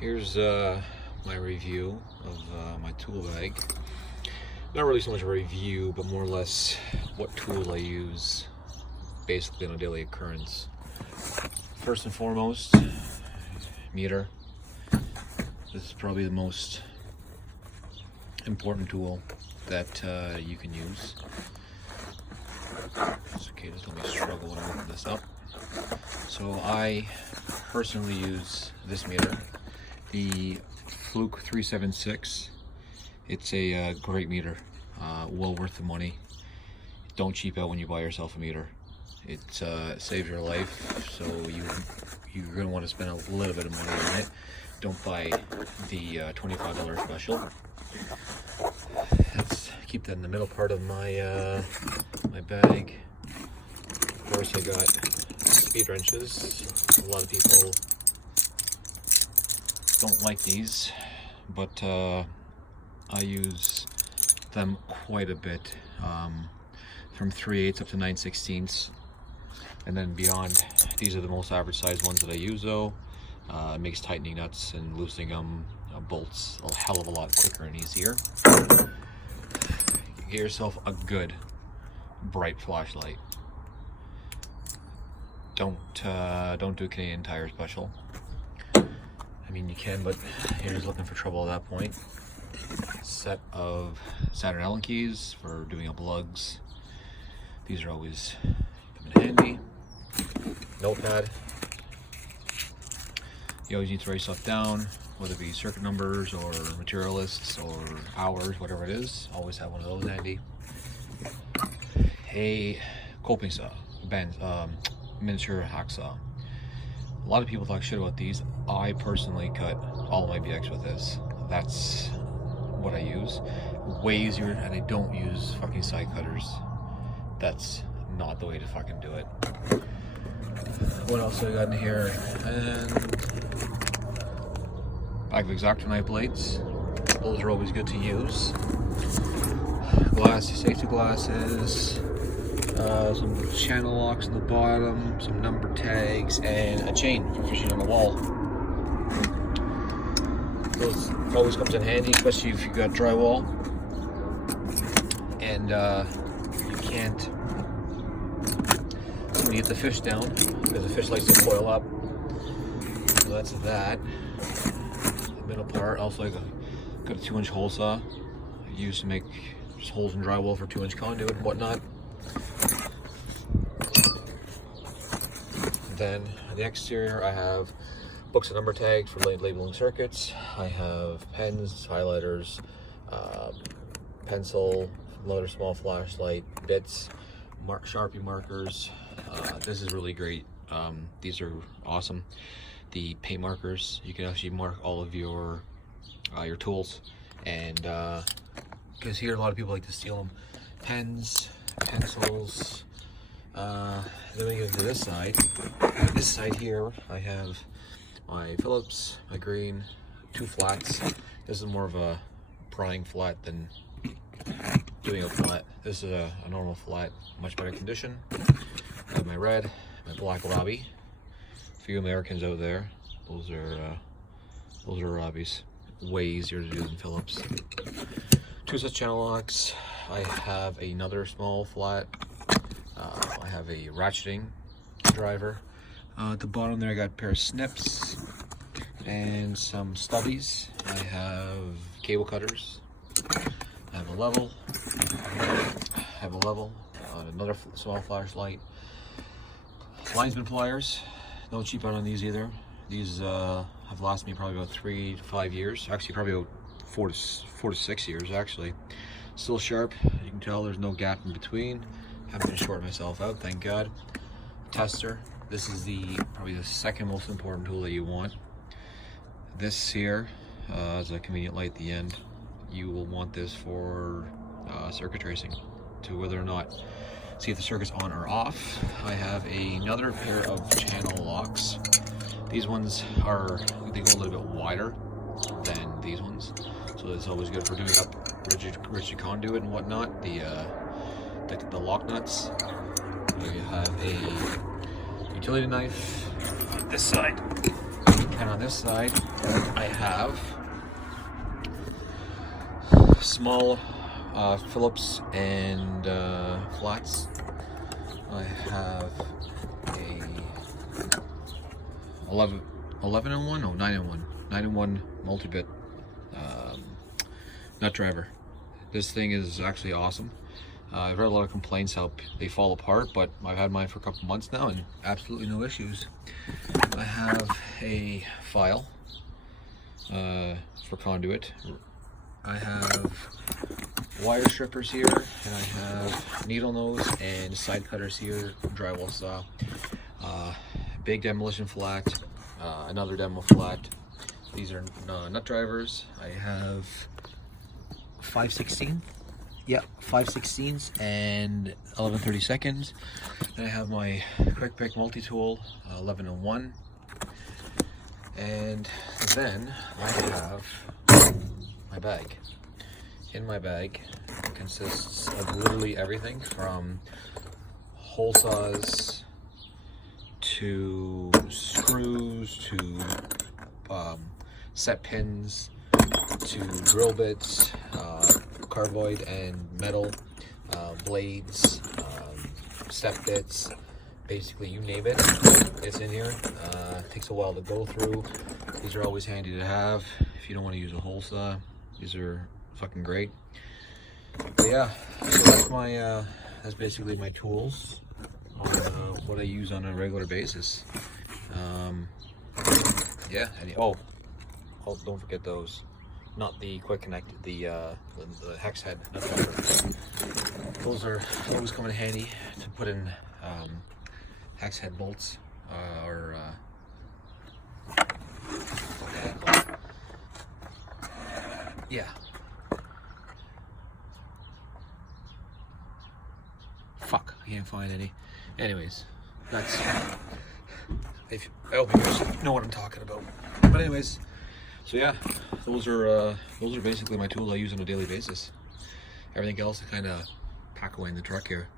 Here's my review of my tool bag. Not really so much a review, but more or less what tool I use basically on a daily occurrence. First and foremost, meter. This is probably the most important tool that you can use. It's okay, just let me struggle when I open this up. So I personally use this meter, the Fluke 376. It's a great meter, well worth the money. Don't cheap out when you buy yourself a meter. It saves your life, so you're going to want to spend a little bit of money on it. Don't buy the $25 special. Let's keep that in the middle part of my my bag. Of course, I got speed wrenches. A lot of people don't like these, but I use them quite a bit, from 3/8 up to 9/16, and then beyond. These are the most average size ones that I use though. It makes tightening nuts and loosening them bolts a hell of a lot quicker and easier. Get yourself a good bright flashlight. Don't do Canadian Tire special. I mean, you can, but you're just looking for trouble at that point. Set of Saturn Allen keys for doing up lugs. These are always come in handy. Notepad. You always need to write stuff down, whether it be circuit numbers or material lists or hours, whatever it is. Always have one of those handy. A coping saw, miniature hacksaw. A lot of people talk shit about these. I personally cut all of my BX with this. That's what I use. Way easier, and I don't use fucking side cutters. That's not the way to fucking do it. What else I got in here? And bag of X-Acto knife blades. Those are always good to use. Safety glasses. Some channel locks on the bottom, some number tags, and a chain for fishing on the wall. Those always comes in handy, especially if you got drywall and you can't seem to get the fish down because the fish likes to coil up. So that's that. The middle part, also I got a 2-inch hole saw I use to make just holes in drywall for 2-inch conduit and whatnot. Then on the exterior, I have books and number tags for labeling circuits. I have pens, highlighters, pencil, another small flashlight, bits, Sharpie markers. This is really great. These are awesome. The paint markers, you can actually mark all of your tools, and because here a lot of people like to steal them. Pens, pencils. Then we go to this side. This side here, I have my Phillips, my green, 2 flats. This is more of a prying flat than doing a flat. This is a normal flat, much better condition. I have my red, my black Robbie. A few Americans out there, those are Robbies. Way easier to do than Phillips. 2 such channel locks. I have another small flat. I have a ratcheting driver. At the bottom there I got a pair of snips and some stubbies. I have cable cutters. I have a level. Another small flashlight. Linesman pliers. Don't cheap out on these either. These have lasted me probably about 3 to 5 years. Actually, probably about 4 to 6 years actually. Still sharp. You can tell there's no gap in between. Haven't been shorting myself out, thank God. Tester. This is probably the second most important tool that you want. This here is a convenient light at the end. You will want this for circuit tracing, to whether or not see if the circuit's on or off. I have another pair of channel locks. These ones they go a little bit wider than these ones, so it's always good for doing up rigid conduit and whatnot. The lock nuts. You have a utility knife on this side. And on this side, I have small Phillips and flats. I have a 11 in 1? No, 9 in 1. 9 in 1 multi-bit nut driver. This thing is actually awesome. I've read a lot of complaints how they fall apart, but I've had mine for a couple months now and absolutely no issues. I have a file for conduit. I have wire strippers here, and I have needle nose and side cutters here, drywall saw, big demolition flat, another demo flat. These are nut drivers. I have 5/16. Yeah, 5/16 and 11/32. And I have my quick pick multi-tool, 11 in 1. And then I have my bag. In my bag consists of literally everything from hole saws to screws to set pins to drill bits, carboid and metal, blades, step bits, basically you name it, it's in here. It takes a while to go through. These are always handy to have if you don't want to use a hole saw. These are fucking great. But yeah, so that's my that's basically my tools on what I use on a regular basis. Yeah, and oh, don't forget those. Not the quick connect, the hex head. Those are always come in handy to put in hex head bolts or yeah. Fuck, I can't find any. Anyways, that's. I hope you guys know what I'm talking about. But anyways, so yeah, those are basically my tools I use on a daily basis. Everything else I kind of pack away in the truck here.